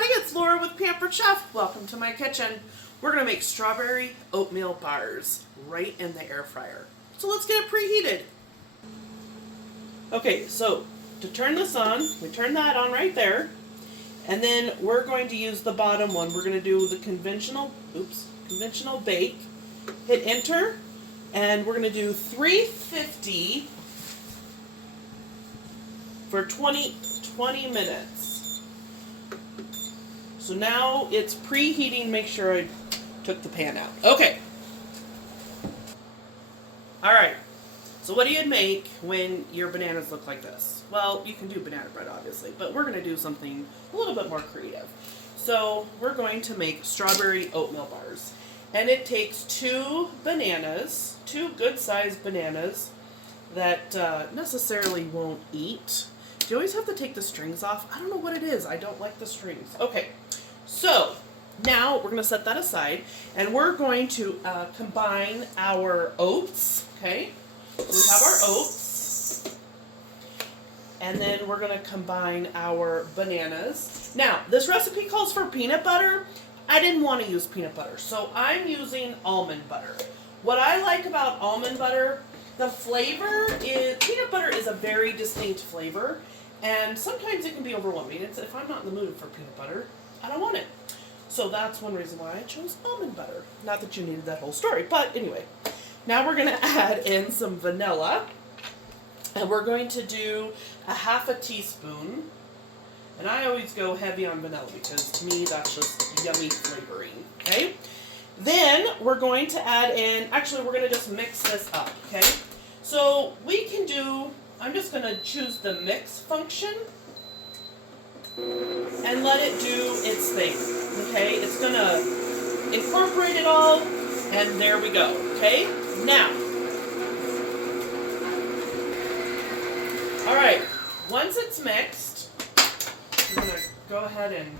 everybody, it's Laura with Pampered Chef. Welcome to my kitchen. We're going to make strawberry oatmeal bars right in the air fryer. So let's get it preheated. Okay, so to turn this on, we turn that on right there. And then we're going to use the bottom one. We're going to do the conventional bake. Hit enter, and we're going to do 350 for 20 minutes. So now it's preheating. Make sure I took the pan out. Okay. All right. So what do you make when your bananas look like this? Well, you can do banana bread, obviously, but we're going to do something a little bit more creative. So we're going to make strawberry oatmeal bars. And it takes two good-sized bananas that necessarily won't eat. You always have to take the strings off. I don't know what it is. I don't like the strings. Okay, so now we're going to set that aside, and we're going to combine our oats, okay? So we have our oats, and then we're going to combine our bananas. Now, this recipe calls for peanut butter. I didn't want to use peanut butter, so I'm using almond butter. What I like about almond butter, the flavor is, peanut butter is a very distinct flavor, and sometimes it can be overwhelming. If I'm not in the mood for peanut butter, I don't want it. So that's one reason why I chose almond butter. Not that you needed that whole story, but anyway. Now we're going to add in some vanilla, and we're going to do a half a teaspoon. And I always go heavy on vanilla because to me that's just yummy flavoring, okay? Then we're going to add in, actually we're going to just mix this up, okay? So we can do, I'm just going to choose the mix function and let it do its thing, okay? It's going to incorporate it all, and there we go, okay? Now, all right, once it's mixed, we're going to go ahead and,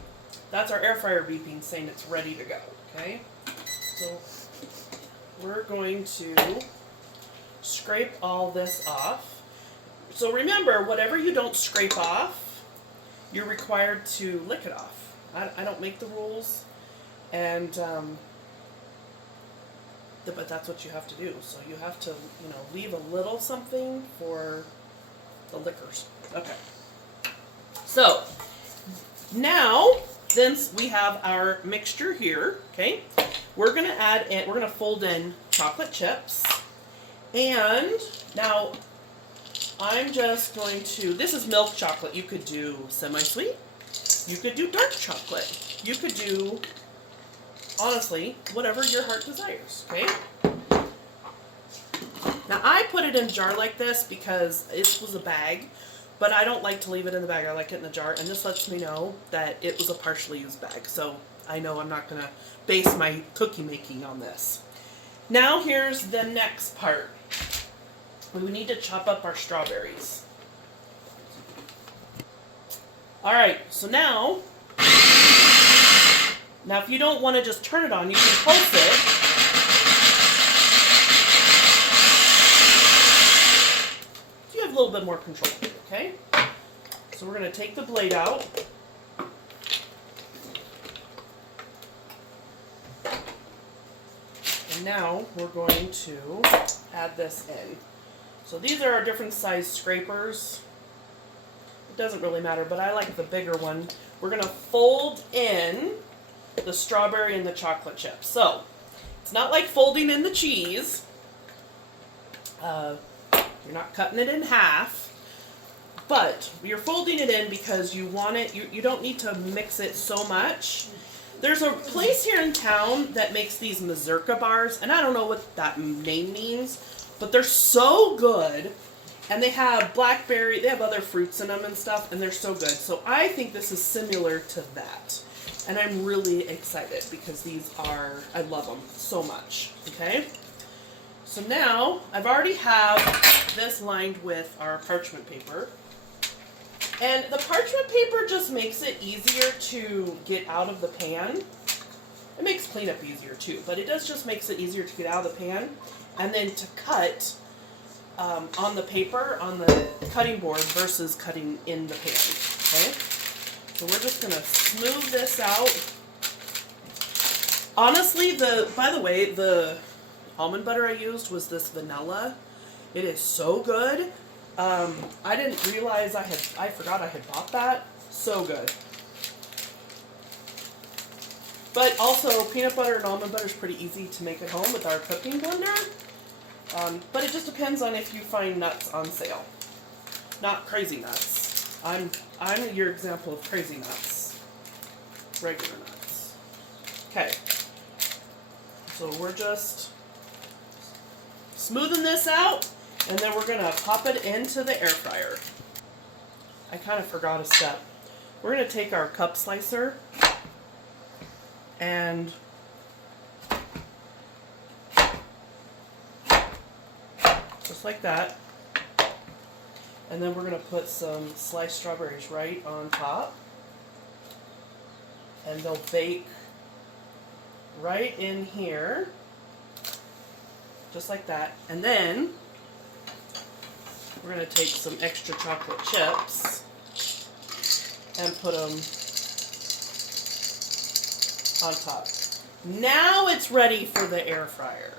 that's our air fryer beeping saying it's ready to go, okay? So we're going to scrape all this off. So remember, whatever you don't scrape off, you're required to lick it off. I don't make the rules, and but that's what you have to do. So you have to, leave a little something for the lickers. Okay. So now, since we have our mixture here, okay, we're going to add in, we're going to fold in chocolate chips. And now I'm just going to, this is milk chocolate. You could do semi-sweet. You could do dark chocolate. You could do, honestly, whatever your heart desires, okay? Now I put it in a jar like this because it was a bag. But I don't like to leave it in the bag. I like it in the jar. And this lets me know that it was a partially used bag. So I know I'm not going to base my cookie making on this. Now here's the next part. We need to chop up our strawberries. Alright, so now if you don't want to just turn it on, you can pulse it. You have a little bit more control. Okay, so we're going to take the blade out. And now we're going to add this in. So these are our different size scrapers. It doesn't really matter, but I like the bigger one. We're going to fold in the strawberry and the chocolate chips. So it's not like folding in the cheese. You're not cutting it in half. But you're folding it in because you want it, you don't need to mix it so much. There's a place here in town that makes these mazurka bars, and I don't know what that name means, but they're so good. And they have blackberry, they have other fruits in them and stuff, and they're so good. So I think this is similar to that. And I'm really excited because these are, I love them so much, okay? So now, I've already have this lined with our parchment paper. And the parchment paper just makes it easier to get out of the pan. It makes cleanup easier too, but it does just makes it easier to get out of the pan and then to cut on the paper, on the cutting board versus cutting in the pan, okay? So we're just gonna smooth this out. Honestly, by the way, the almond butter I used was this vanilla. It is so good. I didn't realize I forgot I had bought that. So good. But also, peanut butter and almond butter is pretty easy to make at home with our cooking blender. But it just depends on if you find nuts on sale. Not crazy nuts. I'm your example of crazy nuts. Regular nuts. Okay. So we're just smoothing this out, and then we're gonna pop it into the air fryer. I kind of forgot a step. We're gonna take our cup slicer and just like that. And then we're going to put some sliced strawberries right on top. And they'll bake right in here. Just like that. And then we're going to take some extra chocolate chips and put them on top. Now it's ready for the air fryer.